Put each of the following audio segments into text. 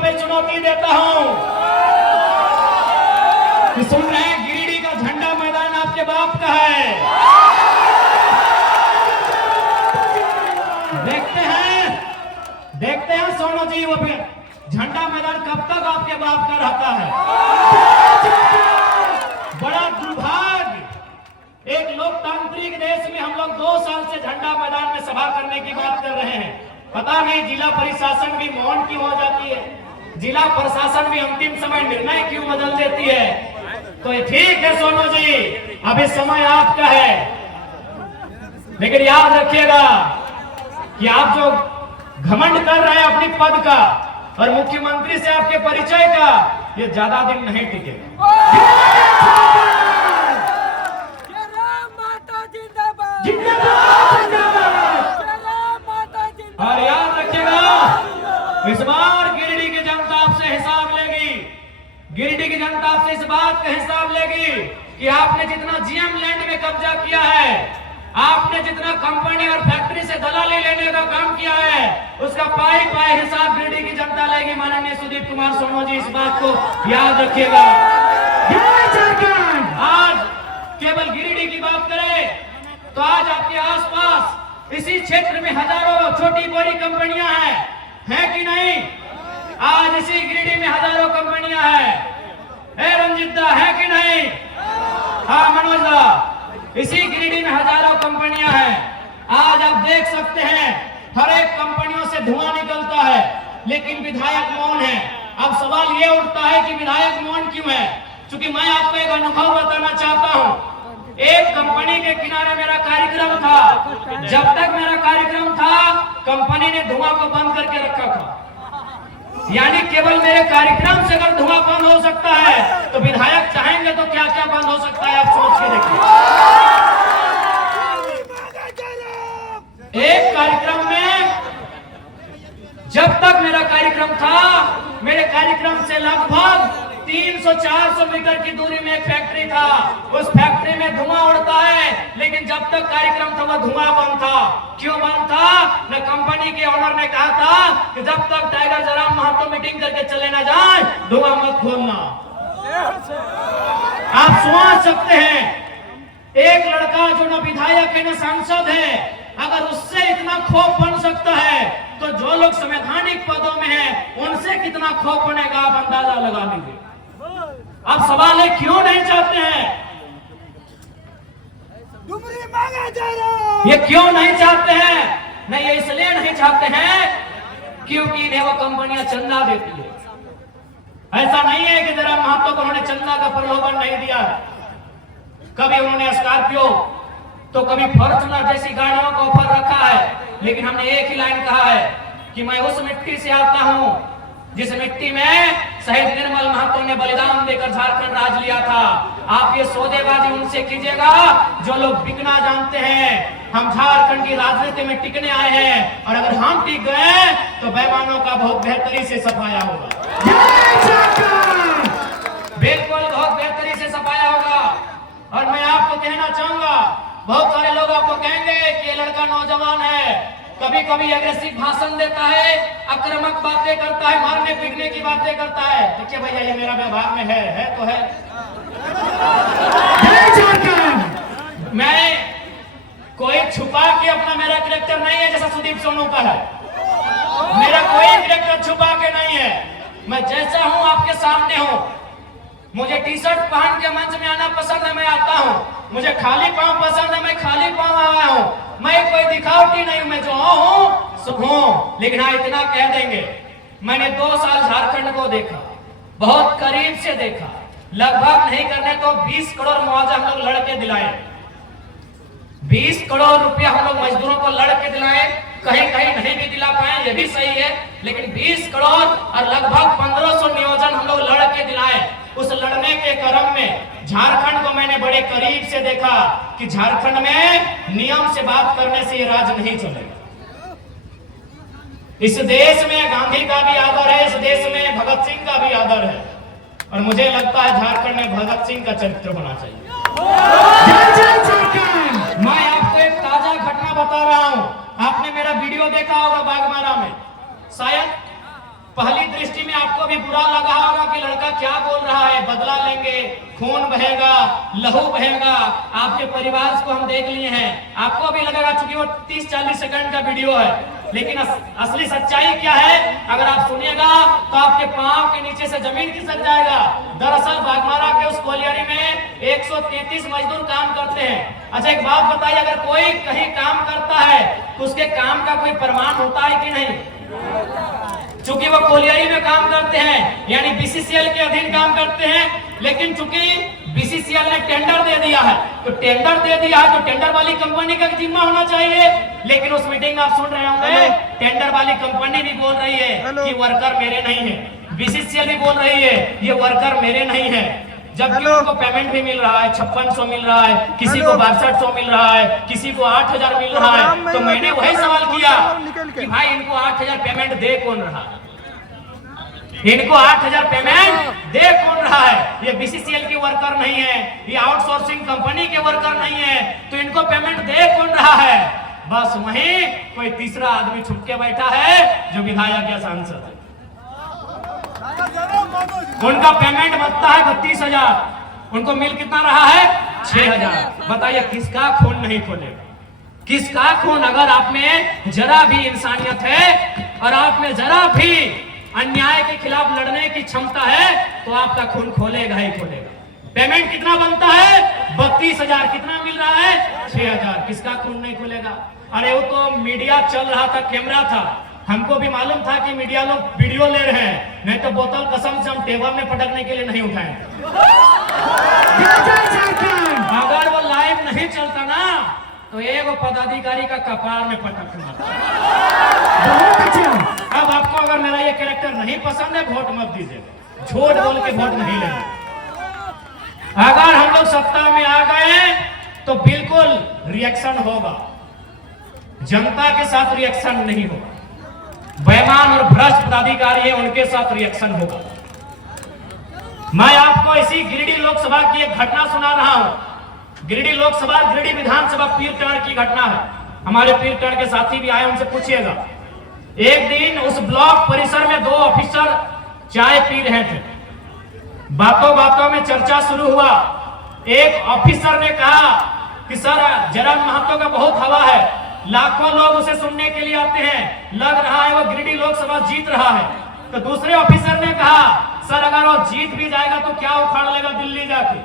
को भी चुनौती देता हूं कि सुन रहे हैं, गिरिडीह का झंडा मैदान आपके बाप का है। देखते हैं सोनू जी, वो झंडा मैदान कब तक आपके बाप का रहता है। बड़ा दुर्भाग्य, एक लोकतांत्रिक देश में हम लोग 2 साल से झंडा मैदान में सभा करने की बात कर रहे हैं। पता नहीं जिला प्रशासन भी मौन क्यों हो जाती है, जिला प्रशासन भी अंतिम समय निर्णय क्यों बदल देती है। तो ये ठीक है सोनू जी, अभी समय आपका है, लेकिन याद रखिएगा कि आप जो घमंड कर रहे हैं अपनी पद का और मुख्यमंत्री से आपके परिचय का, ये ज्यादा दिन नहीं टिकेगा। और याद रखिएगा, इस बार गिरिडीह की जनता आपसे हिसाब लेगी। गिरिडीह की जनता आपसे इस बात का हिसाब लेगी कि आपने जितना जीएम लैंड में कब्जा किया है, आपने जितना कंपनी और फैक्ट्री से दलाली लेने का काम किया है, उसका पाई हिसाब गिरिडीह की जनता लेगी। माननीय सुदीप कुमार सोनू जी, इस बात को याद रखिएगा। आज केवल गिरिडीह की बात करें तो आज आपके आसपास इसी क्षेत्र में हजारों छोटी बड़ी कंपनियां हैं कि नहीं? आज इसी गिरिडीह में हजारों कंपनियां हैं। रंजित दा, है कि नहीं? हाँ मनोज दा, इसी गिरिडीह में हजारों कंपनियां हैं। आज आप देख सकते हैं हर एक कंपनियों से धुआं निकलता है, लेकिन विधायक मौन है। अब सवाल ये उठता है कि विधायक मौन क्यों है? क्योंकि मैं आपको एक अनुभव बताना चाहता हूं। एक कंपनी के किनारे मेरा कार्यक्रम था, जब तक मेरा कार्यक्रम था कंपनी ने धुआं को बंद करके रखा था। यानी केवल मेरे कार्यक्रम से अगर धुआं बंद हो सकता है तो विधायक चाहेंगे तो क्या क्या बंद हो सकता है, आप सोच के देखिए। एक कार्यक्रम में जब तक मेरा कार्यक्रम था, मेरे कार्यक्रम से लगभग 300-400 मीटर की दूरी में एक फैक्ट्री था। उस फैक्ट्री में धुआं उड़ता है, लेकिन जब तक कार्यक्रम था वह धुआं बंद था। क्यों बंद था? न कंपनी के ओनर ने कहा था कि जब तक टाइगर जराम महतो मीटिंग करके चले ना जाए, धुआं मत खोलना। आप सोच सकते हैं, एक लड़का जो न विधायक है न सांसद है, अगर उससे इतना खौफ बन सकता है तो जो लोग संवैधानिक पदों में हैं उनसे कितना खौफ बनेगा, आप अंदाजा लगा लीजिए। अब सवाल है, क्यों नहीं चाहते हैं? ये क्यों नहीं चाहते हैं? नहीं, ये इसलिए नहीं चाहते हैं क्योंकि इन्हें वो कंपनियां चंदा देती है। ऐसा नहीं है कि जरा महतो को उन्होंने चंदा का प्रलोभन नहीं दिया। कभी उन्होंने स्कॉर्पियो तो कभी फॉर्च्यूनर जैसी गाड़ियों का ऑफर रखा है, लेकिन हमने एक ही लाइन कहा है कि मैं उस मिट्टी से आता हूं जिस मिट्टी में शहीद निर्मल महतो ने बलिदान देकर झारखंड राज लिया था। आप ये सौदेबाजी उनसे कीजिएगा जो लोग बिकना जानते हैं। हम झारखंड की राजनीति में टिकने आए हैं, और अगर हम टिक गए तो बेईमानों का बहुत बेहतरी से सफाया होगा। बिल्कुल बहुत बेहतरी से सफाया होगा। और मैं आपको कहना चाहूंगा, बहुत सारे लोग आपको कहेंगे कि ये लड़का नौजवान है, कभी कभी एग्रेसिव भाषण देता है, आक्रामक बातें करता है, मारने पीटने की बातें करता है। देखिए भैया, ये मेरा व्यवहार में है तो है। मैं कोई छुपा के अपना मेरा कैरेक्टर नहीं है जैसा सुदीप सोनू का है। मेरा कोई कैरेक्टर छुपा के नहीं है, मैं जैसा हूं आपके सामने हूं। मुझे टी शर्ट पहन के मंच में आना पसंद है, मैं आता हूं। मुझे खाली पांव पसंद है, मैं खाली पांव आया हूं। मैं कोई दिखावटी नहीं, मैं जो हूं सो हूं। लेकिन हाँ, इतना कह देंगे, मैंने 2 साल झारखंड को देखा, बहुत करीब से देखा। लगभग नहीं करने तो 20 करोड़ मुआवजा हम लोग लड़के दिलाए। 20 करोड़ रुपया हम लोग मजदूरों को लड़के दिलाए। कहीं कहीं नहीं भी दिला पाए, ये भी सही है, लेकिन 20 करोड़ और लगभग 1500 नियोजन हम लोग लड़के दिलाए। उस लड़ने के क्रम में झारखंड को मैंने बड़े करीब से देखा कि झारखंड में नियम से बात करने से ये राज नहीं चलेगा। इस देश में गांधी का भी आदर है, इस देश में भगत सिंह का भी आदर है, और मुझे लगता है झारखंड में भगत सिंह का चरित्र होना चाहिए। मैं आपको एक ताजा घटना बता रहा हूं। आपने मेरा वीडियो देखा होगा बागमारा में, शायद पहली दृष्टि में आपको भी बुरा लगा होगा कि लड़का क्या बोल रहा है, बदला लेंगे, खून बहेगा, लहू बहेगा। आपके परिवार को हम देख लिए हैं, आपको भी लगेगा चूंकि वो 30-40 सेकंड का वीडियो है, लेकिन असली सच्चाई क्या है अगर आप सुनिएगा तो आपके पांव के नीचे से जमीन खिसक जाएगा। दरअसल बागमारा के उस कोलियारी में 133 मजदूर काम करते हैं। अच्छा एक बात बताइए, अगर कोई कहीं काम करता है तो उसके काम का कोई प्रमाण होता है कि नहीं? चूंकि वो कोलियारी में काम करते हैं यानी बीसीसीएल के अधीन काम करते हैं, लेकिन चूंकि बीसीसीएल ने टेंडर दे दिया है तो टेंडर वाली कंपनी का जिम्मा होना चाहिए। लेकिन उस मीटिंग में आप सुन रहे होंगे टेंडर वाली कंपनी भी बोल रही है कि वर्कर मेरे नहीं है, बीसीसीएल भी बोल रही है ये वर्कर मेरे नहीं है, जबकि उनको पेमेंट भी मिल रहा है, 5600 मिल रहा है, किसी को 6200 मिल रहा है, किसी को 8000 मिल रहा है। तो मैंने वही सवाल किया कि भाई इनको 8000 पेमेंट दे कौन रहा है? इनको 8000 पेमेंट दे कौन रहा है? ये बीसीसीएल की वर्कर नहीं है, ये आउटसोर्सिंग कंपनी के वर्कर नहीं है, तो इनको पेमेंट दे कौन रहा है? बस वहीं कोई तीसरा आदमी छुप के बैठा है जो विधायक या सांसद है। उनका पेमेंट बनता है 32,000, उनको मिल कितना रहा है? 6,000। बताइए किसका खून नहीं खोलेगा? किसका खून? अगर आप में जरा भी इंसानियत है और आप में जरा भी अन्याय के खिलाफ लड़ने की क्षमता है तो आपका खून खोलेगा ही खोलेगा। पेमेंट कितना बनता है? 32,000। कितना मिल रहा है? 6,000। किसका खून नहीं खोलेगा? अरे वो तो मीडिया चल रहा था, कैमरा था, हमको भी मालूम था कि मीडिया लोग वीडियो ले रहे हैं, नहीं तो बोतल कसम से हम टेबल में पटकने के लिए नहीं उठाए। अगर वो लाइव नहीं चलता ना तो एक पदाधिकारी का कपार में पटकना। अब आपको अगर मेरा ये कैरेक्टर नहीं पसंद है वोट मत दीजिए, झूठ बोल के वोट नहीं लेंगे। अगर हम लोग सत्ता में आ गए तो बिल्कुल रिएक्शन होगा, जनता के साथ रिएक्शन नहीं होगा। बेईमान और भ्रष्ट पदाधिकारी है उनके साथ रिएक्शन होगा। मैं आपको इसी गिरिडीह लोकसभा की एक घटना सुना रहा हूं। गिरिडीह लोकसभा, गिरिडीह विधानसभा पीरटण की घटना है। हमारे पीरटण के साथी भी आए, उनसे पूछिएगा। एक दिन उस ब्लॉक परिसर में 2 ऑफिसर चाय पी रहे थे। बातों बातों में चर्चा शुरू हुआ। एक ऑफिसर ने कहा कि सर जयराम महतो का बहुत हवा है, लाखों लोग उसे सुनने के लिए आते हैं, लग रहा है वो गिरिडीह लोकसभा जीत रहा है। तो दूसरे ऑफिसर ने कहा सर अगर वो जीत भी जाएगा तो क्या उखाड़ लेगा दिल्ली जाके?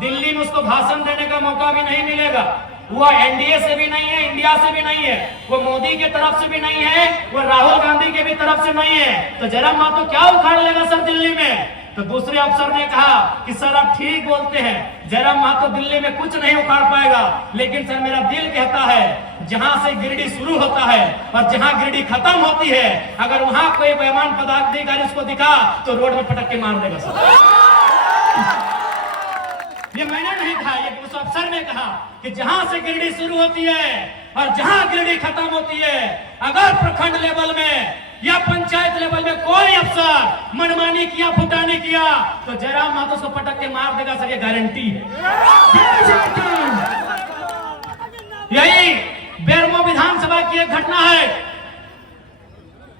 दिल्ली में उसको भाषण देने का मौका भी नहीं मिलेगा। वो एनडीए से भी नहीं है, इंडिया से भी नहीं है, वो मोदी के तरफ से भी नहीं है, वो राहुल गांधी के भी तरफ से नहीं है, तो जयराम महतो क्या उखाड़ लेगा सर दिल्ली में? तो दूसरे अफसर ने कहा कि सर आप ठीक बोलते हैं, जयराम महतो दिल्ली में कुछ नहीं उखाड़ पाएगा, लेकिन सर मेरा दिल कहता है जहां से गिरिडीह शुरू होता है और जहां गिरिडीह खत्म होती है, अगर वहां कोई बेईमान पदाधिकारी उसको दिखा तो रोड में पटक के मार देगा सर। ये मैंने नहीं कहा, ये उस अफसर ने कहा कि जहां से गिरिडीह शुरू होती है और जहां गिरिडीह खत्म होती है, अगर प्रखंड लेवल में या पंचायत लेवल में कोई अफसर मनमानी किया, फुटानी किया तो जयराम महतो उसको पटक के मार देगा सर, ये गारंटी है। यही बेरमो विधानसभा की एक घटना है।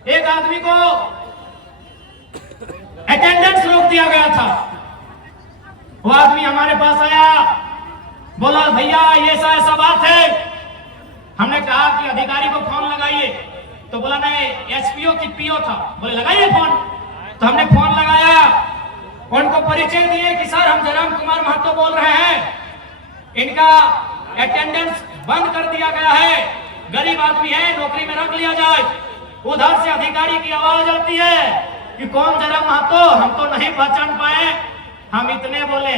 एक आदमी को अटेंडेंस रोक दिया गया था। वो आदमी हमारे पास आया, बोला भैया ये ऐसा बात है। हमने कहा कि अधिकारी को फोन लगाइए, तो बोला नहीं एसपीओ की पीओ था, बोले लगाइए फोन। तो हमने फोन लगाया, उनको परिचय दिए कि सर हम जयराम कुमार महतो बोल रहे हैं, इनका अटेंडेंस बंद कर दिया गया है, गरीब आदमी है, नौकरी में रख लिया जाए। उधर से अधिकारी की आवाज आती है कि कौन जयराम महतो? हम तो नहीं पहचान पाए। हम इतने बोले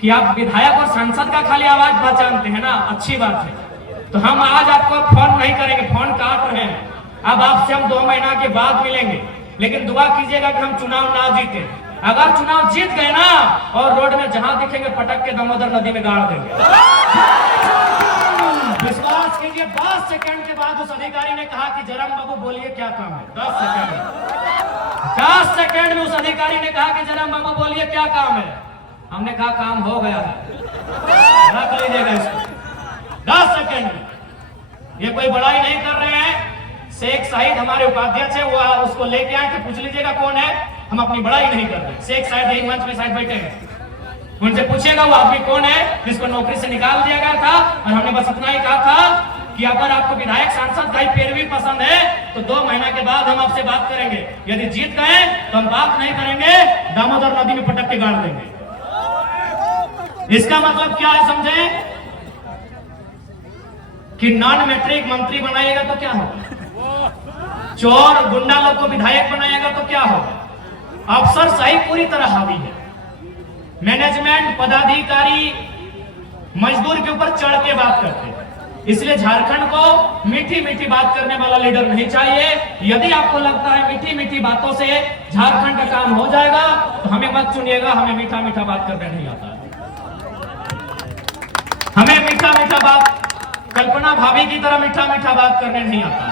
कि आप विधायक और सांसद का खाली आवाज पहचानते हैं ना, अच्छी बात है, तो हम आज आपको फोन नहीं करेंगे, फोन काट रहे हैं। अब आपसे हम 2 महीना के बाद मिलेंगे, लेकिन दुआ कीजिएगा कि हम चुनाव ना जीते। अगर चुनाव जीत गए ना और रोड में जहां दिखेंगे पटक के दामोदर नदी में गाड़ देंगे। विश्वास कीजिए 10 सेकंड के बाद उस अधिकारी ने कहा कि जयराम बाबू बोलिए क्या काम है। 10 सेकंड में उस अधिकारी ने कहा कि जयराम बाबू बोलिए क्या काम है। हमने कहा काम हो गया है, रख लीजिएगा इसको। 10 सेकंड में, ये कोई बड़ाई नहीं कर रहे हैं, शेख साहिद हमारे उपाध्यक्ष है, वो उसको लेके आए थे, पूछ लीजिएगा कौन है, हम अपनी बड़ाई नहीं कर रहे। शेख साहिद यही मंच में शायद बैठे हैं, उनसे पूछेगा वो आदमी कौन है जिसको नौकरी से निकाल दिया गया था। और हमने बस इतना ही कहा था कि अगर आपको विधायक सांसद का पैरवी पसंद है तो 2 महीना के बाद हम आपसे बात करेंगे, यदि जीत गए तो हम बात नहीं करेंगे, दामोदर नदी में पटक के गाड़ देंगे। इसका मतलब क्या है समझे कि नॉन मैट्रिक मंत्री बनाइएगा तो क्या होगा, चोर गुंडा लोग को विधायक बनाइएगा तो क्या होगा। अफसर सही पूरी तरह हावी है, मैनेजमेंट पदाधिकारी मजदूर के ऊपर चढ़ के बात करते हैं। इसलिए झारखंड को मीठी मीठी बात करने वाला लीडर नहीं चाहिए। यदि आपको लगता है मीठी मीठी बातों से झारखंड का काम हो जाएगा तो हमें मत चुनिएगा, हमें मीठा मीठा बात करने नहीं आता। हमें मीठा मीठा बात कल्पना भाभी की तरह मीठा मीठा बात करने नहीं आता।